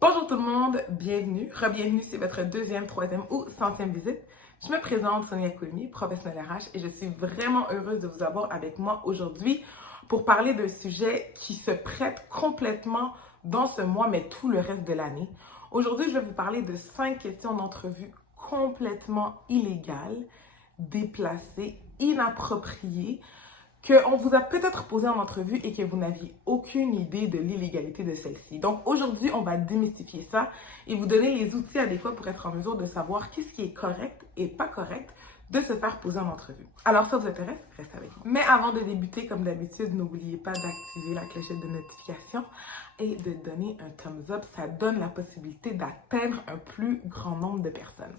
Bonjour tout le monde, bienvenue, re-bienvenue, c'est votre deuxième, troisième ou centième visite. Je me présente Sonia Koumi, professionnelle RH, et je suis vraiment heureuse de vous avoir avec moi aujourd'hui pour parler d'un sujet qui se prête complètement dans ce mois, mais tout le reste de l'année. Aujourd'hui, je vais vous parler de 5 questions d'entrevue complètement illégales, déplacées, inappropriées, qu'on vous a peut-être posé en entrevue et que vous n'aviez aucune idée de l'illégalité de celle-ci. Donc aujourd'hui, on va démystifier ça et vous donner les outils adéquats pour être en mesure de savoir qu'est-ce qui est correct et pas correct de se faire poser en entrevue. Alors ça vous intéresse? Restez avec moi. Mais avant de débuter, comme d'habitude, n'oubliez pas d'activer la clochette de notification et de donner un thumbs up. Ça donne la possibilité d'atteindre un plus grand nombre de personnes.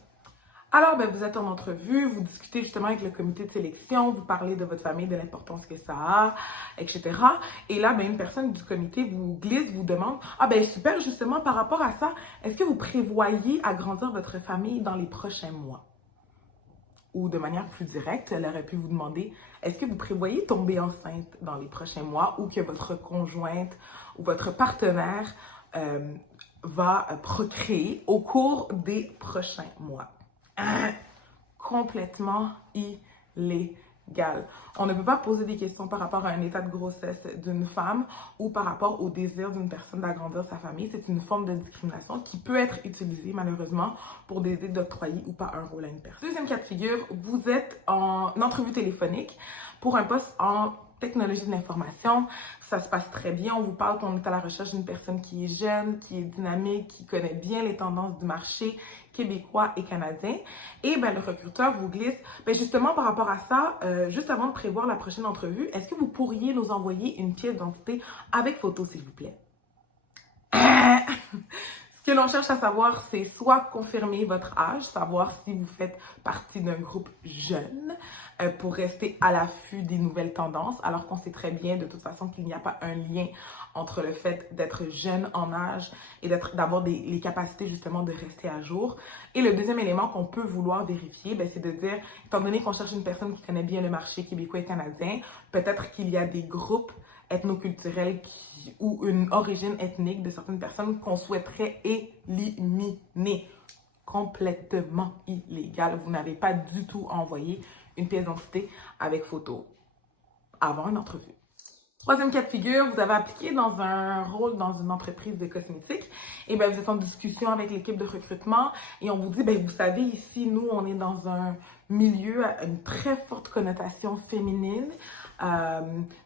Alors, vous êtes en entrevue, vous discutez justement avec le comité de sélection, vous parlez de votre famille, de l'importance que ça a, etc. Et là, une personne du comité vous glisse, vous demande « Ah super, justement, par rapport à ça, est-ce que vous prévoyez agrandir votre famille dans les prochains mois? » Ou de manière plus directe, elle aurait pu vous demander « Est-ce que vous prévoyez tomber enceinte dans les prochains mois ou que votre conjointe ou votre partenaire va procréer au cours des prochains mois? » Complètement illégal. On ne peut pas poser des questions par rapport à un état de grossesse d'une femme ou par rapport au désir d'une personne d'agrandir sa famille. C'est une forme de discrimination qui peut être utilisée malheureusement pour désirer d'octroyer ou pas un rôle à une personne. Deuxième cas de figure, vous êtes en entrevue téléphonique pour un poste en technologie de l'information. Ça se passe très bien. On vous parle qu'on est à la recherche d'une personne qui est jeune, qui est dynamique, qui connaît bien les tendances du marché québécois et canadien. Et le recruteur vous glisse, justement par rapport à ça, juste avant de prévoir la prochaine entrevue, est-ce que vous pourriez nous envoyer une pièce d'identité avec photo, s'il vous plaît? Ce que l'on cherche à savoir, c'est soit confirmer votre âge, savoir si vous faites partie d'un groupe jeune pour rester à l'affût des nouvelles tendances, alors qu'on sait très bien de toute façon qu'il n'y a pas un lien entre le fait d'être jeune en âge et d'avoir les capacités justement de rester à jour. Et le deuxième élément qu'on peut vouloir vérifier, c'est de dire, étant donné qu'on cherche une personne qui connaît bien le marché québécois et canadien, peut-être qu'il y a des groupes ethnoculturels ou une origine ethnique de certaines personnes qu'on souhaiterait éliminer. Complètement illégal. Vous n'avez pas du tout envoyé une pièce d'identité avec photo avant une entrevue. Troisième cas de figure, vous avez appliqué dans un rôle dans une entreprise de cosmétiques et vous êtes en discussion avec l'équipe de recrutement et on vous dit, vous savez, ici, nous, on est dans un milieu à une très forte connotation féminine.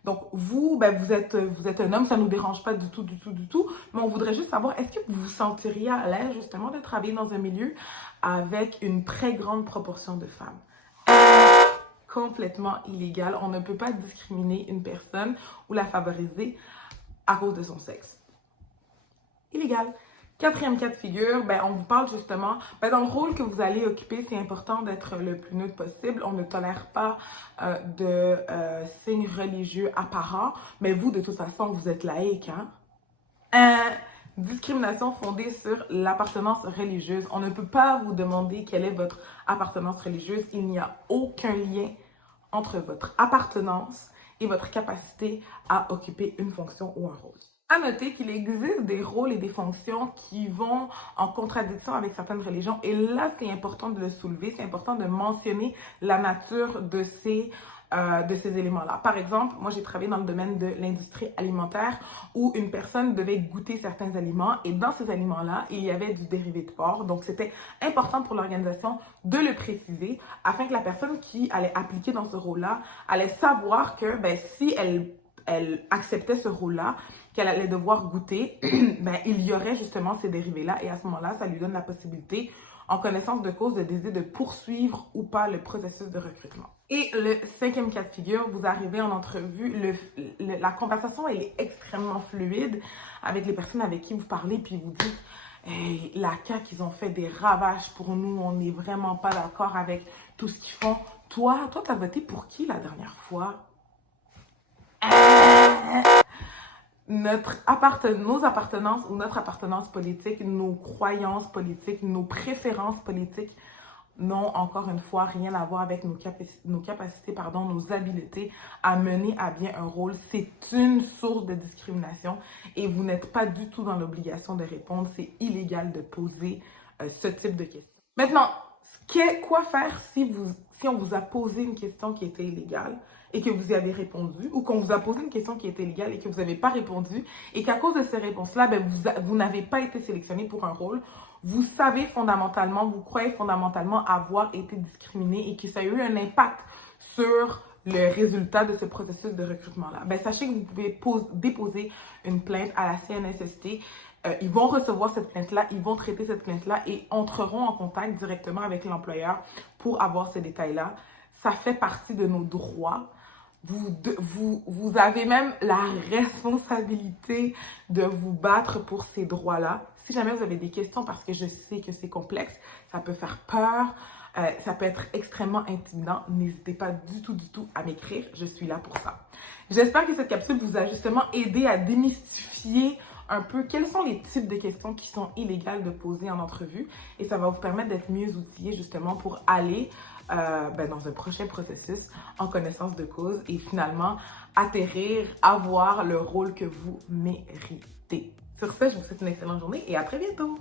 Donc, vous êtes un homme, ça ne nous dérange pas du tout, mais on voudrait juste savoir, est-ce que vous vous sentiriez à l'aise justement de travailler dans un milieu avec une très grande proportion de femmes? Complètement illégal. On ne peut pas discriminer une personne ou la favoriser à cause de son sexe. Illégal. Quatrième cas de figure, on vous parle justement, dans le rôle que vous allez occuper, c'est important d'être le plus neutre possible. On ne tolère pas de signes religieux apparents, mais vous, de toute façon, vous êtes laïque, discrimination fondée sur l'appartenance religieuse. On ne peut pas vous demander quelle est votre appartenance religieuse. Il n'y a aucun lien entre votre appartenance et votre capacité à occuper une fonction ou un rôle. À noter qu'il existe des rôles et des fonctions qui vont en contradiction avec certaines religions et là, c'est important de le soulever, c'est important de mentionner la nature de ces éléments-là. Par exemple, moi, j'ai travaillé dans le domaine de l'industrie alimentaire où une personne devait goûter certains aliments et dans ces aliments-là, il y avait du dérivé de porc. Donc, c'était important pour l'organisation de le préciser afin que la personne qui allait appliquer dans ce rôle-là allait savoir que si elle acceptait ce rôle-là, qu'elle allait devoir goûter, il y aurait justement ces dérivés-là et à ce moment-là, ça lui donne la possibilité en connaissance de cause de décider de poursuivre ou pas le processus de recrutement. Et le cinquième cas de figure, vous arrivez en entrevue, la conversation elle est extrêmement fluide avec les personnes avec qui vous parlez, puis vous dites hey, la CAQ, ils ont fait des ravages pour nous, on n'est vraiment pas d'accord avec tout ce qu'ils font. Toi, t'as voté pour qui la dernière fois? Nos appartenances ou notre appartenance politique, nos croyances politiques, nos préférences politiques n'ont encore une fois rien à voir avec nos capacités, nos habiletés à mener à bien un rôle. C'est une source de discrimination et vous n'êtes pas du tout dans l'obligation de répondre. C'est illégal de poser ce type de questions. Maintenant, quoi faire si on vous a posé une question qui était illégale et que vous y avez répondu, ou qu'on vous a posé une question qui était illégale et que vous n'avez pas répondu, et qu'à cause de ces réponses-là, vous n'avez pas été sélectionné pour un rôle, vous savez fondamentalement, vous croyez fondamentalement avoir été discriminé et que ça a eu un impact sur le résultat de ce processus de recrutement-là. Sachez que vous pouvez déposer une plainte à la CNSST. Ils vont recevoir cette plainte-là, ils vont traiter cette plainte-là et entreront en contact directement avec l'employeur pour avoir ces détails-là. Ça fait partie de nos droits. Vous avez même la responsabilité de vous battre pour ces droits-là. Si jamais vous avez des questions, parce que je sais que c'est complexe, ça peut faire peur, ça peut être extrêmement intimidant, n'hésitez pas du tout à m'écrire, je suis là pour ça. J'espère que cette capsule vous a justement aidé à démystifier un peu quels sont les types de questions qui sont illégales de poser en entrevue et ça va vous permettre d'être mieux outillé justement pour aller dans un prochain processus en connaissance de cause et finalement atterrir, avoir le rôle que vous méritez. Sur ce, je vous souhaite une excellente journée et à très bientôt!